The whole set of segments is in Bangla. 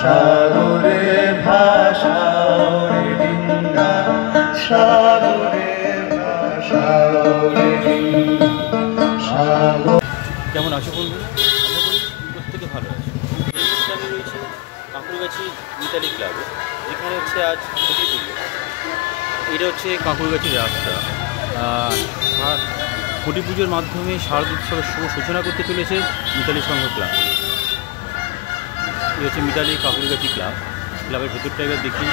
সাগরে ভাষা সাগরে ভাষা। কেমন আছো বন্ধুরা? আশা করি প্রত্যেকে ভালো আছে। এই মুহূর্তে আমি রয়েছি কাঁকুরগাছি মিতালি ক্লাবে, যেখানে হচ্ছে আজ ছুটি পুজো। এটা হচ্ছে কাঁকুরগাছির রাস্তা। ছুটি পুজোর মাধ্যমে শারদোৎসবের শুভ সূচনা করতে চলেছে মিতালি সংঘ ক্লাব। এটা হচ্ছে মিতালি কাঁকুরগাছি ক্লাব। ক্লাবের ভেতরটা এবার দেখি।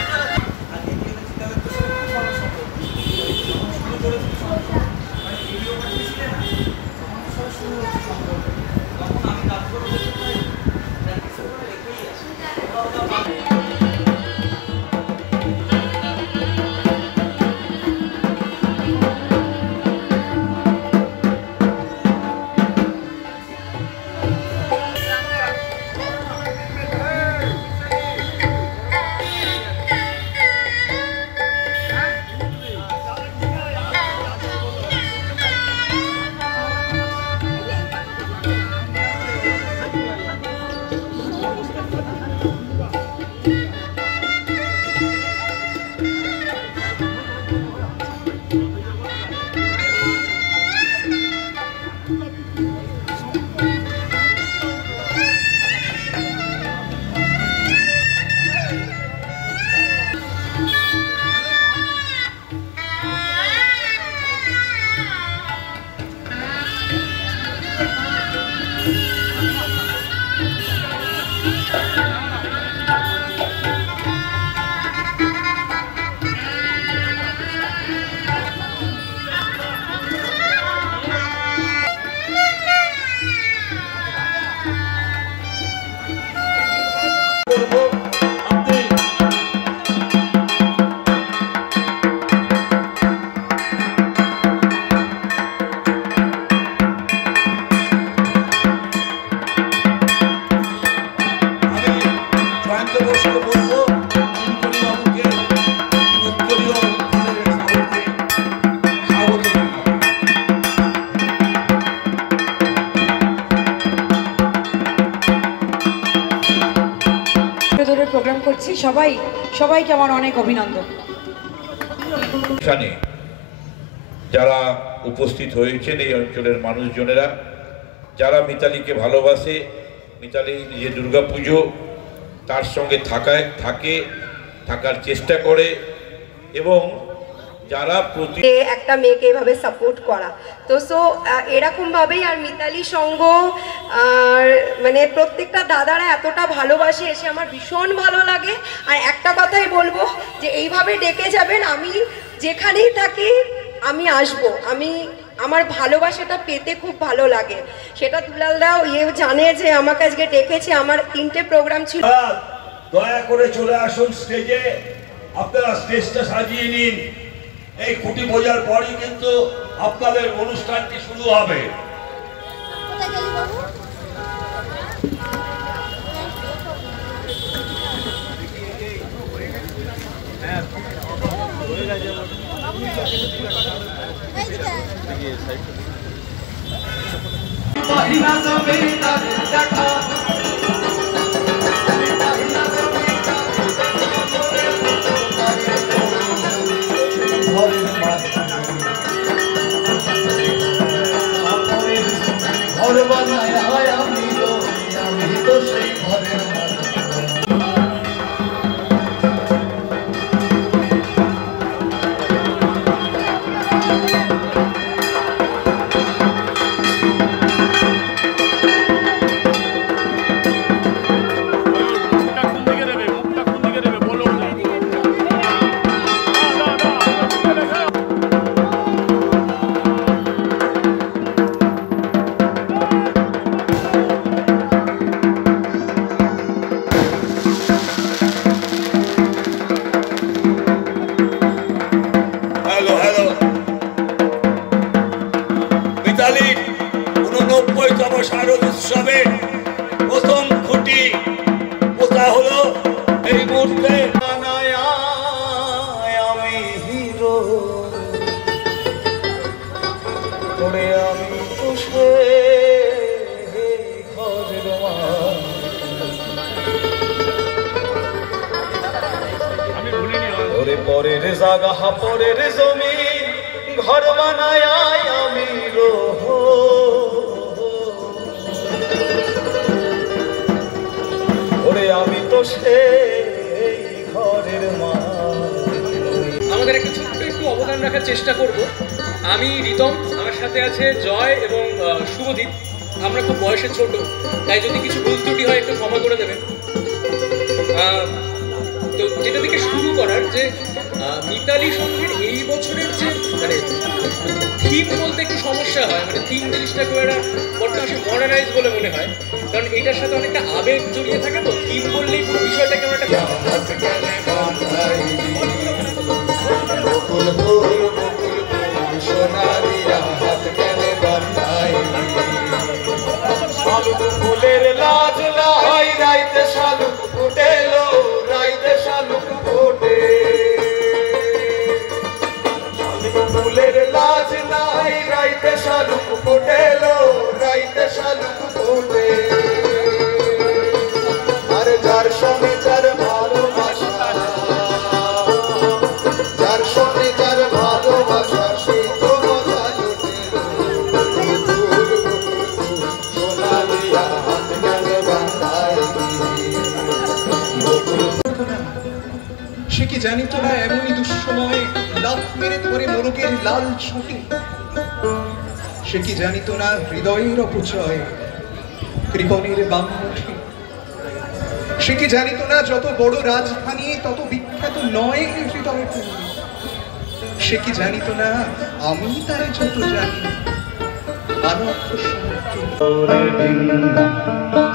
প্রোগ্রাম করছি, সবাইকে আমার অনেক অভিনন্দন। যারা উপস্থিত হয়েছেন এই অঞ্চলের মানুষজনেরা, যারা মিতালিকে ভালোবাসে, মিতালি যে দুর্গাপুজো তার সঙ্গে থাকার চেষ্টা করে, এবং যারা একটা মেয়েকে এভাবে সাপোর্ট করা, তো এরকমভাবেই আর মিতালি সঙ্গ আর মানে প্রত্যেকটা দাদারা এতটা ভালোবাসে, এসে আমার ভীষণ ভালো লাগে। আর একটা কথাই বলবো যে এইভাবে ডেকে যাবেন, আমি যেখানেই থাকি আমি আসবো, আমার ভালোবাসাটা পেতে খুব ভালো লাগে। সেটা দুলালদাও জানে যে আমাকে আজকে ডেকেছে, আমার 3টে প্রোগ্রাম ছিল। দয়া করে চলে আসুন স্টেজে, আপনারা স্টেজটা সাজিয়ে নিন। এই খুঁটি বোঝার পরই কিন্তু আপনাদের অনুষ্ঠানটি শুরু হবে। ঘর বানায় ওরে পরের জাগা পরের জমিন ঘর বানায় আমি রহ ওরে আমি তো সেই ঘরের মা। আমাদের একটা ছোট্ট একটু অবদান রাখার চেষ্টা করব। আমি রিতম, আমার সাথে আছে জয় এবং শুভদীপ। আমরা খুব বয়সে ছোট, তাই যদি কিছু ভুল ত্রুটি হয় একটু ক্ষমা করে দেবেন। তো যেটা থেকে শুরু করার যে মিতালি সংঘের এই বছরের যে মানে থিম বলতে একটু সমস্যা হয়, মানে থিম জিনিসটাকে একটা বড্ড বেশি মডার্নাইজ বলে মনে হয়, কারণ এটার সাথে অনেকটা আবেগ জড়িয়ে থাকে। তো থিম বললেই পুরো বিষয়টা কেমন একটা শালুক ফুলের লাজ লাই রাইতে শালুক ফুটেলো রাইতে শালুক ফোটে শালুক ফুলের লাজ লাই রাইতে শালুক ফুটেলো রাইতে শালুক ফোটে আর যার সঙ্গে যার ভালোবাসা যার সঙ্গে যার ভালোবাসা সেই তো মজা সে কি জানিত না এমনই দুঃসময়ে লাফ মেরে ধরে মোরগের লাল ছুটে সে কি জানিত না হৃদয়ের অপচয় কৃপণের বামমুখী সে কি জানিত না যত বড় রাজধানী তত বিখ্যাত নয় হৃদয় সে কি জানিত না আমি তারে যত জানি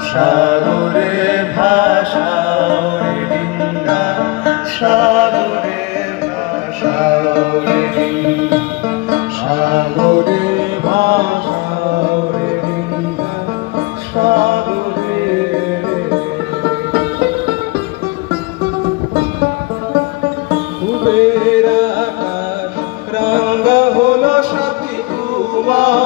সাগরে ভাষা ডিঙ্গা সাগরে ভাষা সাগরে ভাষা ডিঙ্গা সাগরে কুবের আকাশ রাঙ্গা হলো সাথী কুমার